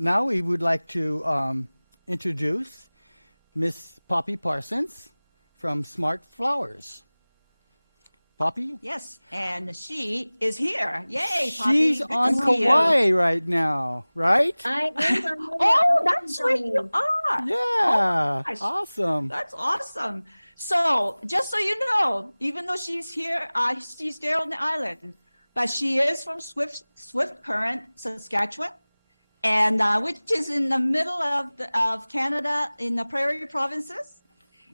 now we would like to introduce Miss Poppy Parsons from Smart Flowers. Poppy? Yes, and she is here. Yay, Poppy. She's Good to on see you. Kauai right now, right? I am. Oh, that's where you are. Yeah, Oh, gosh. awesome. That's awesome. So just so you know, even though she's here, she's there on the island, but she is from Swift Current, Saskatchewan, and which is in the middle of Canada in the prairie provinces.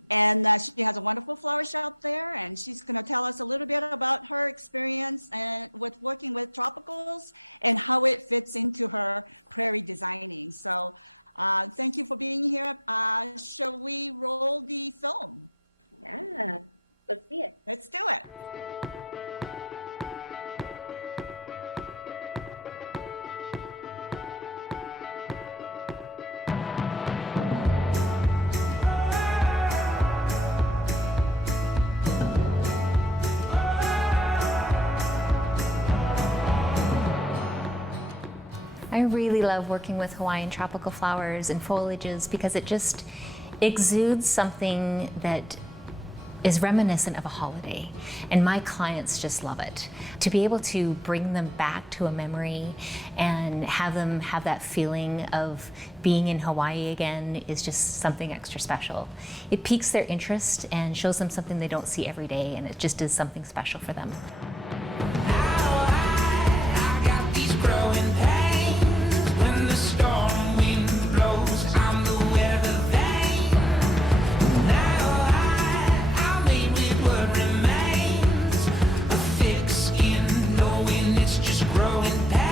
And she has a wonderful flower shop there, and she's going to tell us a little bit about her experience and with working with tropicals and how it fits into her prairie designing. So thank you for being here. Shall we roll the film? Yeah, let's see it. Let's do it. I really love working with Hawaiian tropical flowers and foliages because it just exudes something that is reminiscent of a holiday, and my clients just love it. To be able to bring them back to a memory and have them have that feeling of being in Hawaii again is just something extra special. It piques their interest and shows them something they don't see every day, and it just is something special for them. I got these growing pains when the storm wind blows. I'm the weather vane. Now I made with what remains. A thick skin knowing it's just growing pains.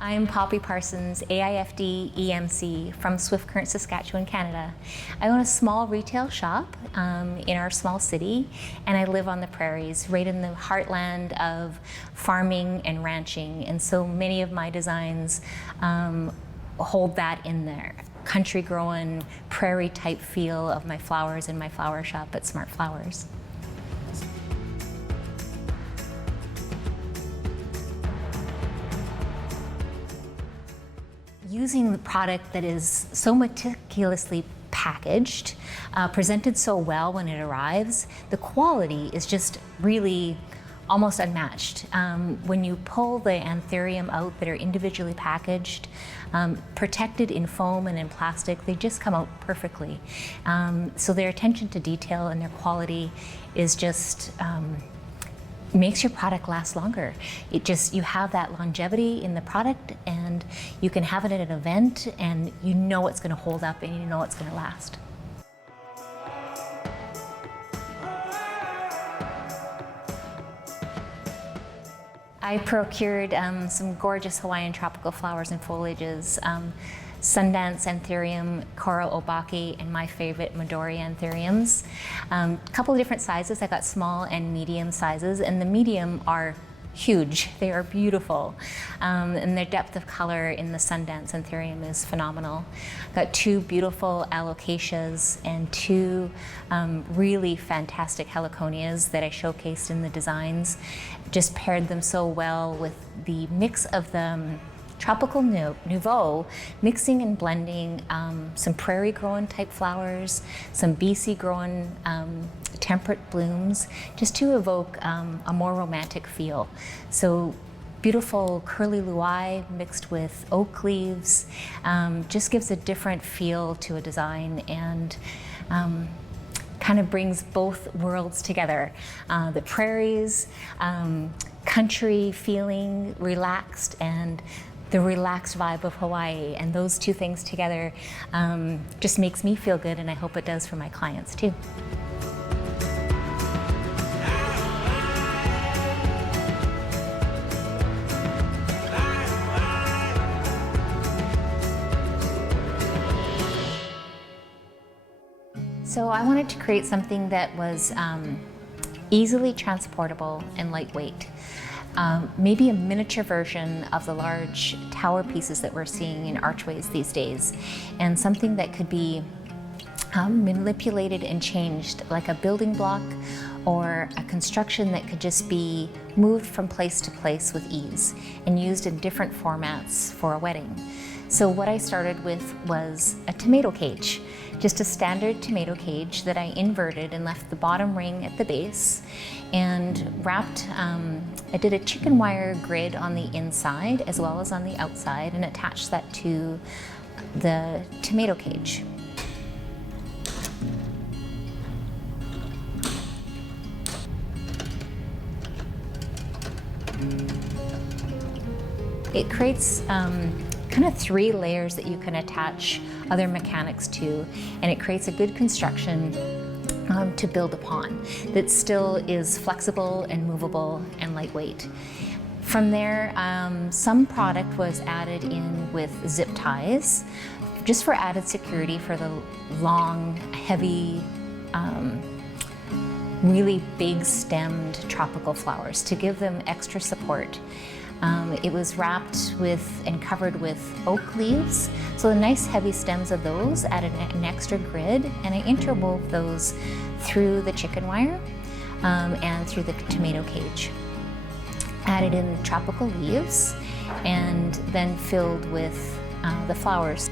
I'm Poppy Parsons, AIFD EMC from Swift Current, Saskatchewan, Canada. I own a small retail shop in our small city, and I live on the prairies, right in the heartland of farming and ranching. And so many of my designs hold that in there. Country growing, prairie type feel of my flowers in my flower shop at Smart Flowers. Using the product that is so meticulously packaged, presented so well when it arrives, the quality is just really almost unmatched. When you pull the anthurium out that are individually packaged, protected in foam and in plastic, they just come out perfectly. So their attention to detail and their quality is just makes your product last longer. You have that longevity in the product, and you can have it at an event and you know it's going to hold up and you know it's going to last. I procured some gorgeous Hawaiian tropical flowers and foliages. Sundance anthurium, coral obaki, and my favorite Midori anthuriums. A couple of different sizes. I got small and medium sizes, and the medium are huge. They are beautiful, and their depth of color in the Sundance anthurium is phenomenal. Got two beautiful alocasias and two really fantastic heliconias that I showcased in the designs. Just paired them so well with the mix of the Tropical Nouveau, mixing and blending some prairie growing type flowers, some BC growing temperate blooms, just to evoke a more romantic feel. So beautiful curly luai mixed with oak leaves just gives a different feel to a design, and kind of brings both worlds together. The prairies, country feeling, relaxed, and the relaxed vibe of Hawaii, and those two things together just makes me feel good, and I hope it does for my clients too. So I wanted to create something that was easily transportable and lightweight. maybe a miniature version of the large tower pieces that we're seeing in archways these days, and something that could be manipulated and changed, like a building block or a construction that could just be moved from place to place with ease and used in different formats for a wedding. So what I started with was a tomato cage, just a standard tomato cage that I inverted and left the bottom ring at the base and wrapped, I did a chicken wire grid on the inside as well as on the outside and attached that to the tomato cage. It creates kind of 3 layers that you can attach other mechanics to, and it creates a good construction to build upon that still is flexible and movable and lightweight. From there, some product was added in with zip ties, just for added security for the long, heavy, really big stemmed tropical flowers to give them extra support. It was wrapped with and covered with oak leaves, so the nice heavy stems of those added an extra grid, and I interwove those through the chicken wire and through the tomato cage. Added in tropical leaves and then filled with the flowers.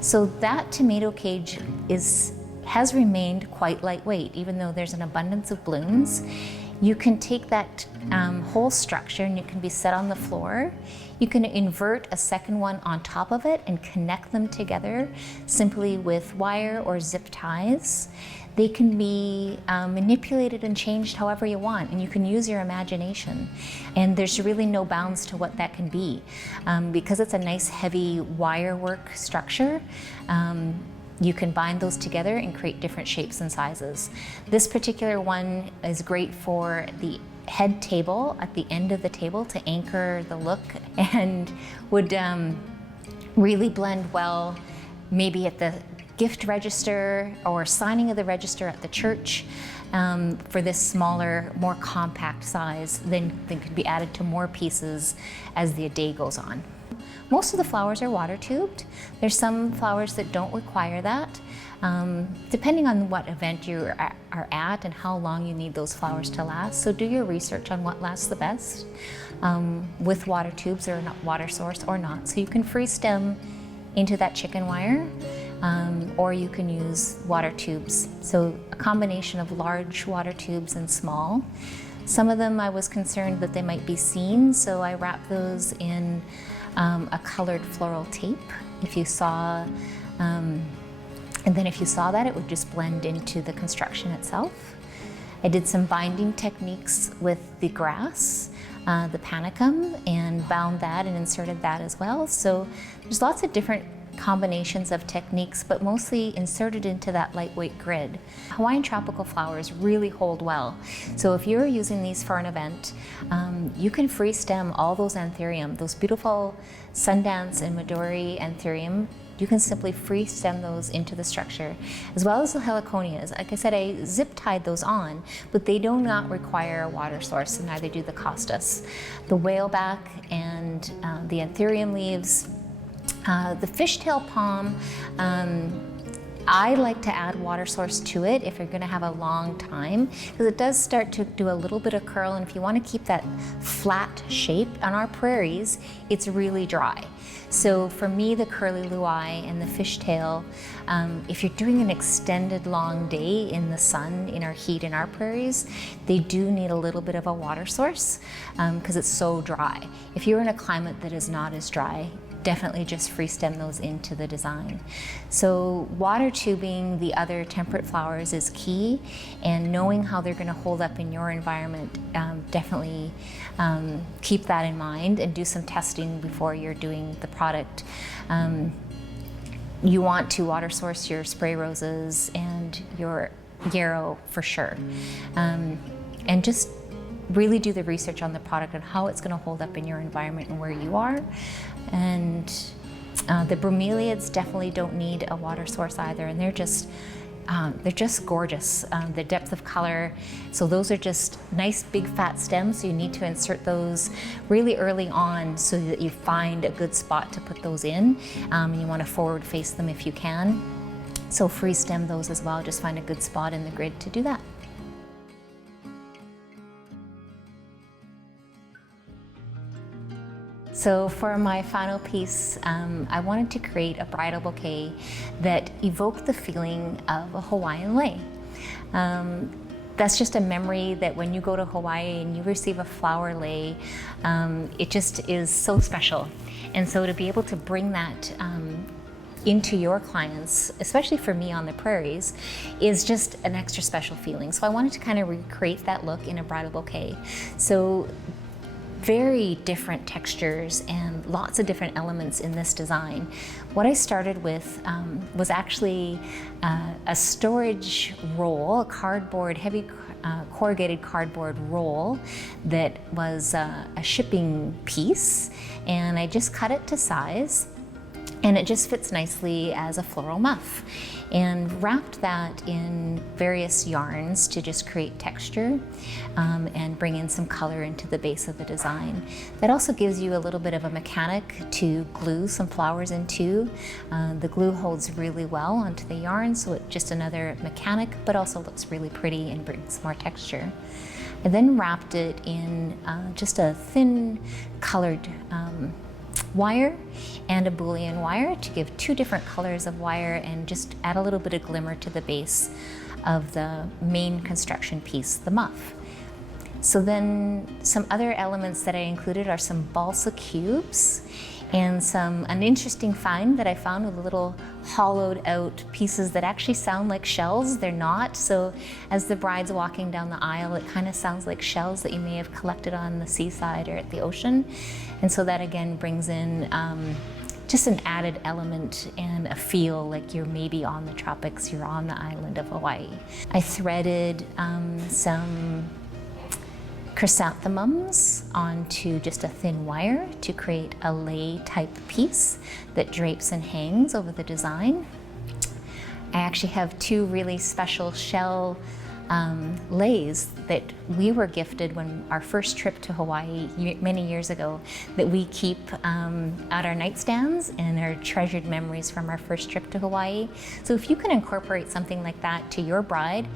So that tomato cage has remained quite lightweight, even though there's an abundance of blooms. You can take that whole structure and it can be set on the floor. You can invert a second one on top of it and connect them together simply with wire or zip ties. They can be manipulated and changed however you want, and you can use your imagination. And there's really no bounds to what that can be. Because it's a nice heavy wire work structure, you can bind those together and create different shapes and sizes. This particular one is great for the head table at the end of the table to anchor the look, and would really blend well maybe at the gift register or signing of the register at the church for this smaller, more compact size. Then could be added to more pieces as the day goes on. Most of the flowers are water tubed. There's some flowers that don't require that. Depending on what event you are at and how long you need those flowers to last. So do your research on what lasts the best with water tubes or not water source or not. So you can free stem into that chicken wire, or you can use water tubes. So a combination of large water tubes and small. Some of them I was concerned that they might be seen, so I wrapped those in a colored floral tape. If you saw, and then if you saw that, it would just blend into the construction itself. I did some binding techniques with the grass, the panicum, and bound that and inserted that as well. So there's lots of different combinations of techniques, but mostly inserted into that lightweight grid. Hawaiian tropical flowers really hold well. So if you're using these for an event, you can free stem all those anthurium, those beautiful Sundance and Midori anthurium. You can simply free stem those into the structure, as well as the heliconias. Like I said, I zip tied those on, but they do not require a water source, and neither do the costus. The whaleback and the anthurium leaves, the fishtail palm I like to add water source to it if you're going to have a long time, because it does start to do a little bit of curl, and if you want to keep that flat shape on our prairies, it's really dry. So for me, the curly luai and the fishtail, if you're doing an extended long day in the sun, in our heat in our prairies, they do need a little bit of a water source because it's so dry. If you're in a climate that is not as dry, definitely just free stem those into the design. So water tubing the other temperate flowers is key, and knowing how they're going to hold up in your environment, definitely keep that in mind and do some testing before you're doing the product. You want to water source your spray roses and your yarrow for sure, and just really do the research on the product and how it's going to hold up in your environment and where you are. And the bromeliads definitely don't need a water source either, and they're just gorgeous. The depth of color, so those are just nice big fat stems, so you need to insert those really early on so that you find a good spot to put those in. You want to forward face them if you can. So free stem those as well, just find a good spot in the grid to do that. So for my final piece, I wanted to create a bridal bouquet that evoked the feeling of a Hawaiian lei. That's just a memory that when you go to Hawaii and you receive a flower lei, it just is so special. And so to be able to bring that into your clients, especially for me on the prairies, is just an extra special feeling. So I wanted to kind of recreate that look in a bridal bouquet. So very different textures and lots of different elements in this design. What I started with was actually a storage roll, a cardboard, heavy corrugated cardboard roll that was a shipping piece, and I just cut it to size, and it just fits nicely as a floral muff, and wrapped that in various yarns to just create texture and bring in some color into the base of the design. That also gives you a little bit of a mechanic to glue some flowers into. The glue holds really well onto the yarn, so it's just another mechanic, but also looks really pretty and brings more texture. I then wrapped it in just a thin colored wire and a Boolean wire to give two different colors of wire and just add a little bit of glimmer to the base of the main construction piece, the muff. So then some other elements that I included are some balsa cubes and an interesting find that I found with little hollowed out pieces that actually sound like shells. They're not, so as the bride's walking down the aisle, it kind of sounds like shells that you may have collected on the seaside or at the ocean. And so that again brings in just an added element and a feel like you're maybe on the tropics, you're on the island of Hawaii. I threaded some chrysanthemums onto just a thin wire to create a lei type piece that drapes and hangs over the design. I actually have two really special shell leis that we were gifted when our first trip to Hawaii many years ago, that we keep at our nightstands and are treasured memories from our first trip to Hawaii. So if you can incorporate something like that to your bride,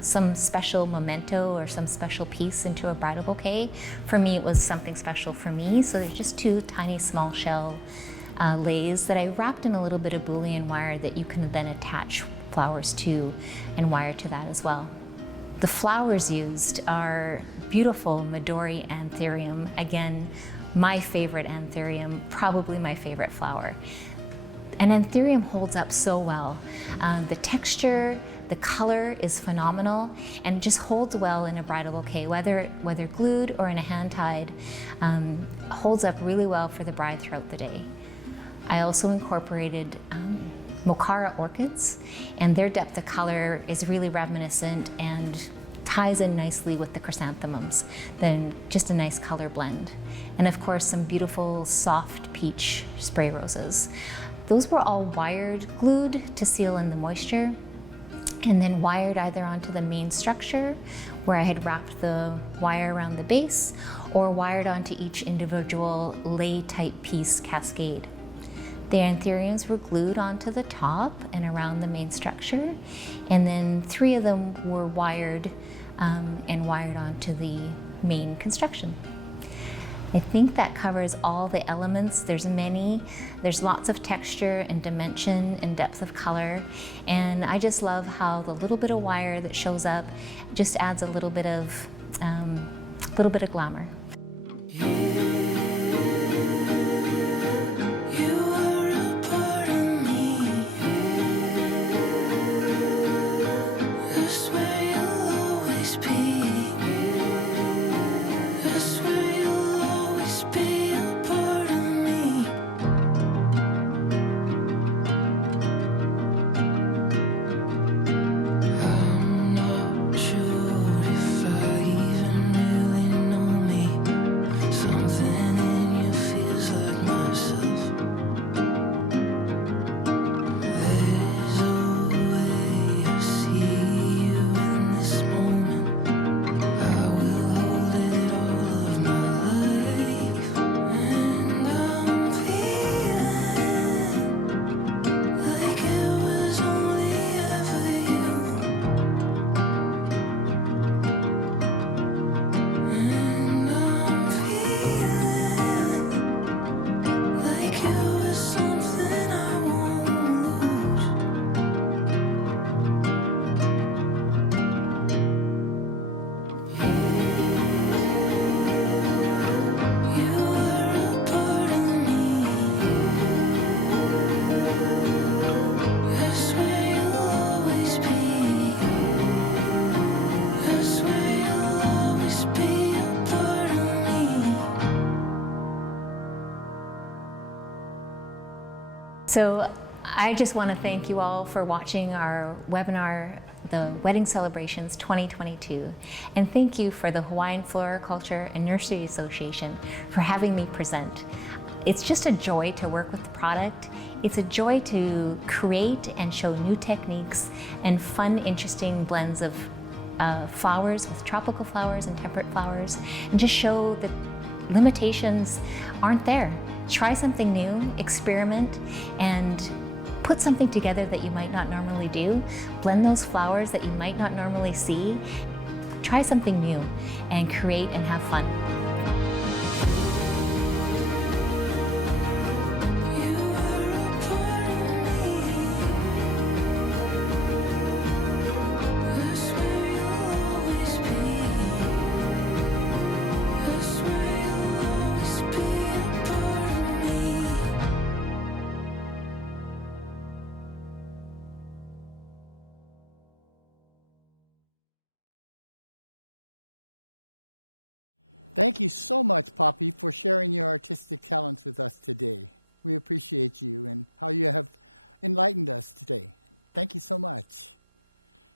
some special memento or some special piece into a bridal bouquet, for me it was something special for me. So there's just two tiny small shell leis that I wrapped in a little bit of Boolean wire that you can then attach flowers to and wire to that as well. The flowers used are beautiful Midori anthurium. Again, my favorite anthurium, probably my favorite flower. And anthurium holds up so well. The texture, the color is phenomenal and just holds well in a bridal bouquet, whether glued or in a hand tied, holds up really well for the bride throughout the day. I also incorporated Mocara orchids, and their depth of color is really reminiscent and ties in nicely with the chrysanthemums. Then just a nice color blend. And of course, some beautiful soft peach spray roses. Those were all wired, glued to seal in the moisture, and then wired either onto the main structure where I had wrapped the wire around the base, or wired onto each individual lei type piece cascade. The anthuriums were glued onto the top and around the main structure, and then 3 of them were wired and wired onto the main construction. I think that covers all the elements. There's lots of texture and dimension and depth of color, and I just love how the little bit of wire that shows up just adds a little bit of glamour. So I just want to thank you all for watching our webinar, the Wedding Celebrations 2022. And thank you for the Hawaiian Floriculture and Nursery Association for having me present. It's just a joy to work with the product. It's a joy to create and show new techniques and fun, interesting blends of flowers with tropical flowers and temperate flowers, and just show that limitations aren't there. Try something new, experiment, and put something together that you might not normally do. Blend those flowers that you might not normally see. Try something new and create and have fun. Thank you so much, Poppy, for sharing your artistic talents with us today. We appreciate you and how you have enlightened us today. Thank you so much.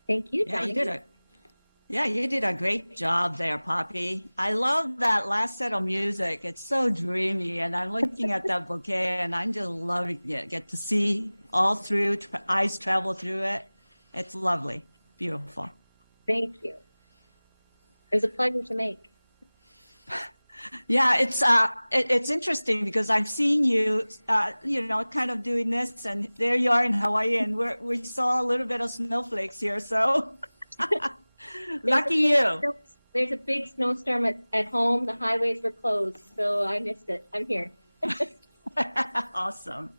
Thank you, Yeah, Johnny. you did a great job there, Poppy. I love that last set of music. It's so dreamy, and I'm looking at that bouquet, and I'm just loving it. Get to see all through, eyes travel through it. It's lovely, beautiful. Thank you. It was a pleasure to make. Yeah, it's interesting because I've seen you, kind of doing this, and there you are in Hawaii, and we saw a little bit of snowflakes here, so lucky you. There's a big snowstorm at home. The highways were closed, so I missed it. I'm here. Awesome.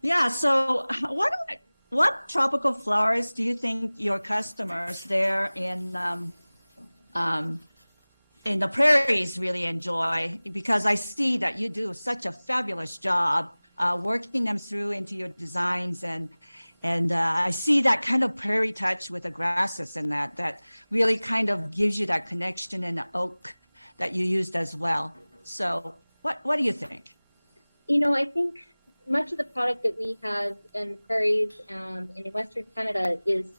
Yeah, so what tropical flowers do you think your customers there in the prairies really enjoy? Because I see that you do such a fabulous job working them through into your designs, and I see that kind of prairie touch with the grasses and that really kind of gives you that connection in the oak that you used as well. So what do you think? I think much of the product that we have in prairies and in Western Canada is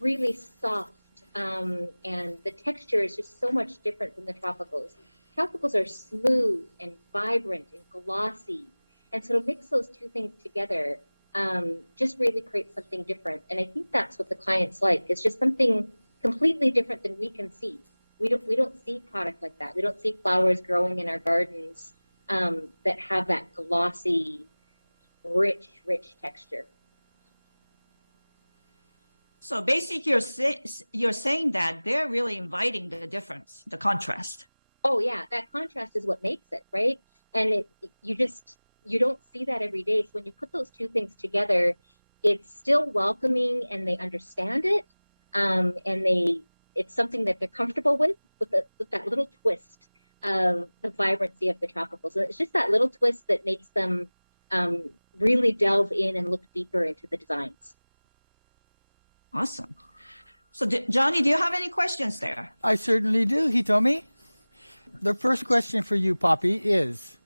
really soft. And the texture is just so much different than the tropicals. Tropicals are smooth and vibrant and glossy. And so to mix those two things together just really creates something different. And I think that's what the clients like. It's just something completely different than we can see. We don't see product like that. We don't see flowers growing in our gardens that have that glossy, rich texture. So basically, you're saying that they're really inviting the difference, the contrast. Oh yeah, that contrast is what makes it, right? And you don't see that every day. So when you put those two things together, it's still welcoming and they understand it. And it's something that they're comfortable with that little twist of the vibrancy of the tropical. So it's just that little twist that makes them really delve in and look deeper into the designs. Awesome. So Johnny, do you have any questions there? I certainly do, Hitomi. The first question for you, Poppy, is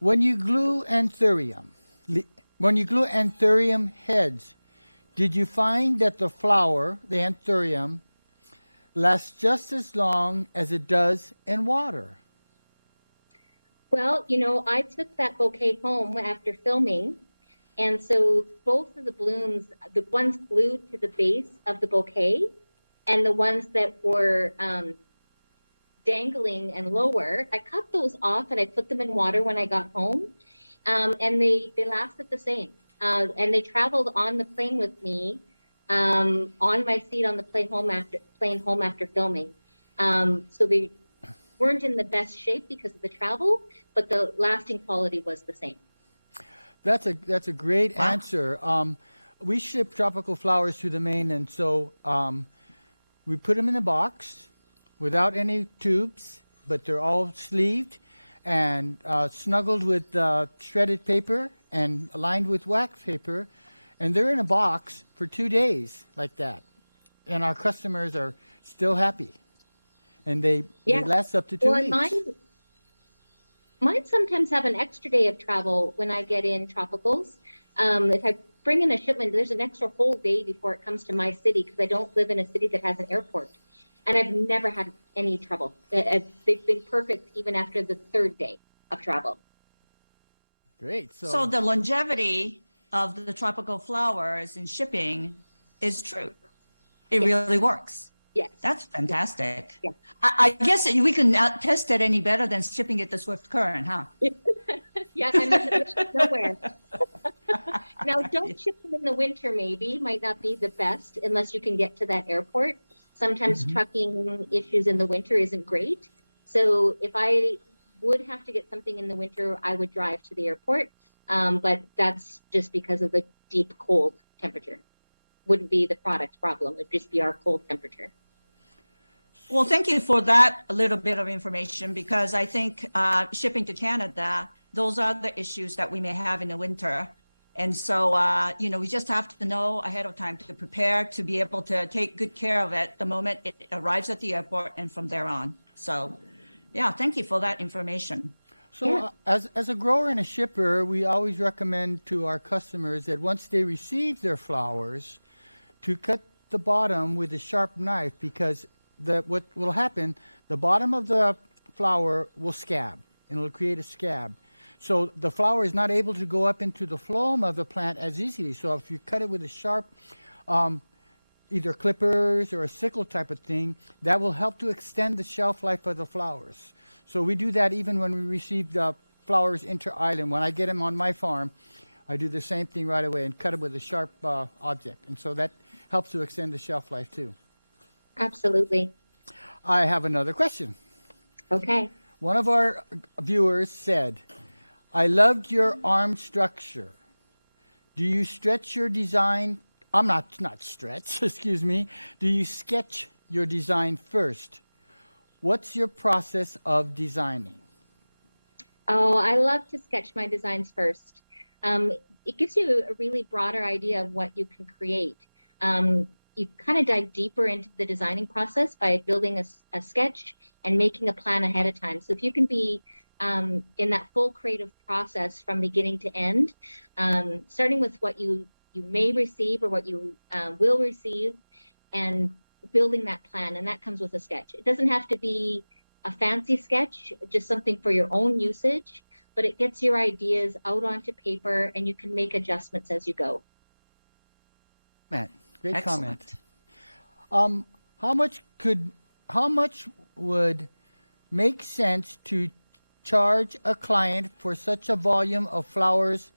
when you glue anthurium heads, did you find that the flower, the anthurium, lasts just as long as it does in water? Well, I took that bouquet home after filming. And so both of the blooms, the ones glued to the base of the bouquet and the ones that were dangling and lower, I cut those off and I put them in water when I got home. And they lasted the same. And they traveled on the plane with me on my seat on the plane home after filming. So they weren't in the best shape because of the travel, but the lasting quality was the same. That's a great answer. We ship tropical flowers to the mainland, so we put them in a box without any tubes, but they're all sleeved and snuggled with shredded paper and lined with wax paper, and they're in a box for 2 days like that. And our customers are still happy, and they last up to 2 weeks. Mine sometimes have an extra day of travel when I get in tropicals. If I bring in a shipment, there's an extra whole day before it comes to my city because I don't live in a city that has an airport. And I've never had any trouble. They've been perfect even after the 3rd day of travel. Great. So the longevity of the tropical flowers in shipping is true. It really works. Yes. That's fantastic. Yeah. I guess we can not test it any better than shipping it to Swift Current, huh? Yeah, I mean, nowhere. Now, don't ship them in the winter, maybe. Might not be the best unless you can get to that airport. Sometimes trucking issues in the winter isn't great. So if I would have to get something in the winter, I would drive to the airport. But that's just because of the deep cold temperature. Wouldn't be the product problem. It'd just be our cold temperature. Well, thank you for that little bit of information, because I think shipping to Canada, those are the issues that we may have in the winter. And so, we just have to know ahead of time to prepare to be able to take good care of it the moment it arrives at the airport and from there on. So, yeah, thank you for that information. So as a grower and a shipper, we always recommend to our customers that once they receive their flowers, to cut the bottom with a sharp knife, because what will happen, the bottom of the flower will scab, and it'll create a scab. So the flower is not able to go up into the phloem of the plant as easily. So if you cut it with a sharp, either clippers or a sickle type of thing, that will help to extend the shelf life of the flowers. So we do that even when we receive the flowers inter-island. When I get them on my farm, I do the same thing right away and cut it with a sharp object. And so that helps to extend the shelf life too. Absolutely. I have another question. Okay. One of our viewers said, I loved your arm structure. Do you stretch your design? Not stretch, excuse me. Do you sketch your design first? What's your process of designing? Oh, I love to sketch my designs first. It gives you a really broader idea of what you can create. You kind of dive deeper into the designing process by building a sketch and making a plan ahead of time. So if you can be in that full creative process from beginning to end, starting with what you may receive or what you will receive, and building that plan, and that comes with a sketch. It doesn't have to be a fancy sketch, just something for your own usage, but it gets your ideas out onto paper and you can make adjustments as you go. Matt, great Excellent. comment. How much would make sense to charge a client for such a volume of flowers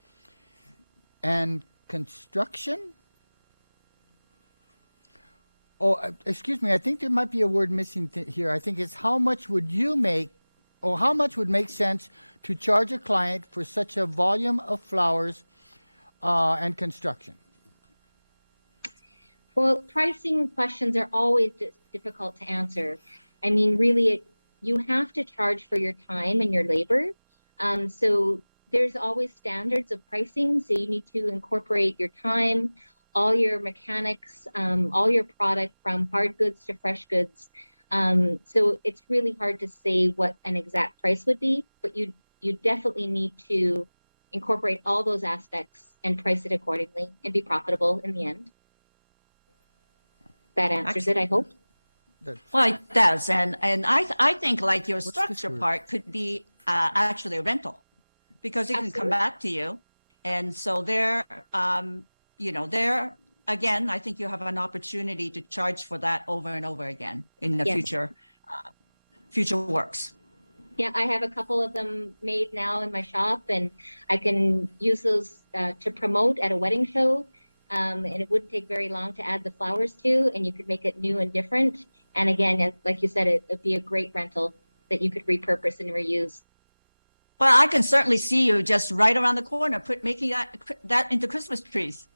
and construction? Oh, excuse me. I think there might be a word missing here. I think it's how much would you make, or how much would make sense to charge a client for such a volume of flowers and construction? Well, pricing questions are always difficult to answer. I mean, really, you have to charge for your time and your labor. So there's always standards of pricing. So you need to incorporate your time, all your mechanics, all your product from hard goods to fresh goods. So it's really hard to say what an exact price would be, but you definitely need to incorporate all those aspects and price it accordingly and be profitable in the end. That answers it, I hope. Well, it does. And I think like your this structure word? part could be actually a rental because it can come Absolutely. back to you. And so there, there, again, I think you have an opportunity to charge for that over and over again in the Yes. future works. Yeah, I have a couple of them made now in my shop, and I can use those to promote at a wedding show. And it wouldn't take very long to add the flowers to, and you could make it new and different. And again, like you said, it'd be a great rental that you could repurpose and reuse. Well, I can certainly see you just right around the corner, making that into Christmas trees.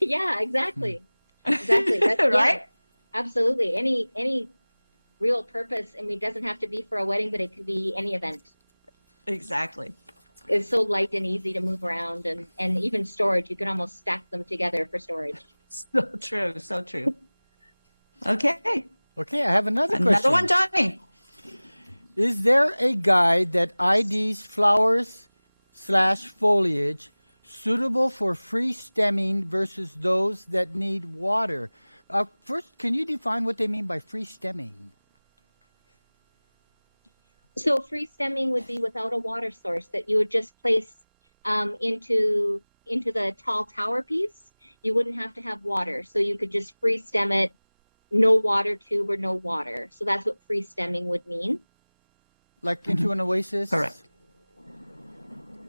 Yeah, exactly. Exactly. That's, Right? Yeah, absolutely. Any real purpose. I mean, it doesn't have to be for a wedding, but it could be any event. Exactly. It's so light and easy to move around, and even storage. You can almost stack them together for storage. So true. So true. Okay. Okay, I have another Another question. one, Johnny. Is there a guide that IDs flowers/foliage suitable for free stemming versus those that need water? First, can you define what they mean by free stemming? So free stemming would be without a water source that you would just place into the tall tower piece. You wouldn't have to have water. So you could just free stem it, no water tube or no water. So that's what free stemming would mean. Like into an oasis? Correct.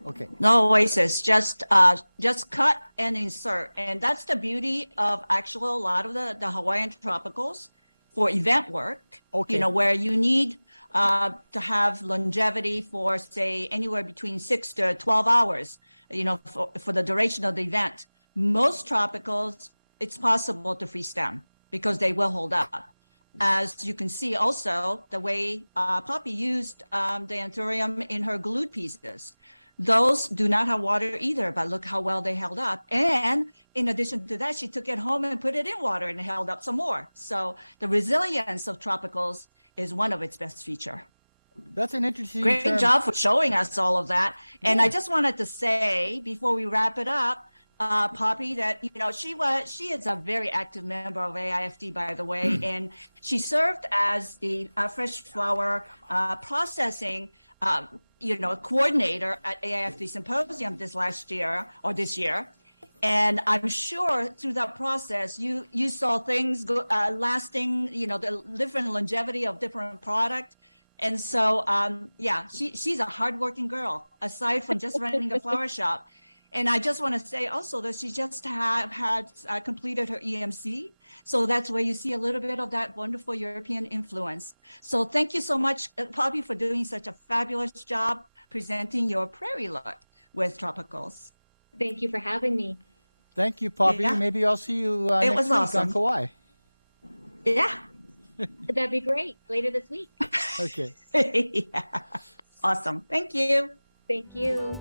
Okay. No oasis, just cut and insert. And that's the beauty of actually a lot of the Hawaiian tropicals for event work, Okay. where you need to have longevity for, say, anywhere between 6 to 12 hours, for the duration of the event. Most tropicals, it's possible to free stem because they will hold up. As you can see also, the way Poppy used the anthurium in her glued pieces. Those do not have water either, but look how well they held up. And in addition to that, she took it home and put it in water and it held up some more. So the resilience of tropicals is one of its best feature. That's an interesting Great term. job for showing us all of that. And I just wanted to say, before we wrap it up, Poppy, that she is a very active member of AIFD, by the way, and she served as the fresh flower processing coordinator at AIFD Symposium this year. And I'm sure through that process, you saw things lasting, the different longevity of different product. And so, she's a hardworking girl, aside from just running a flower shop. And I just want to say also that she just had completed her EMC. So that's where you see a little bit of that wonderful European influence. So thank you so much, Poppy, for doing such a fabulous job presenting your prairie look with tropicals. Thank you for having me. Thank you, Poppy. Yeah. Maybe I'll see you It next was week awesome. on Kauai. Yeah. That'd be great. Later this week. Okay. Yeah. Awesome. Thank you. Thank you.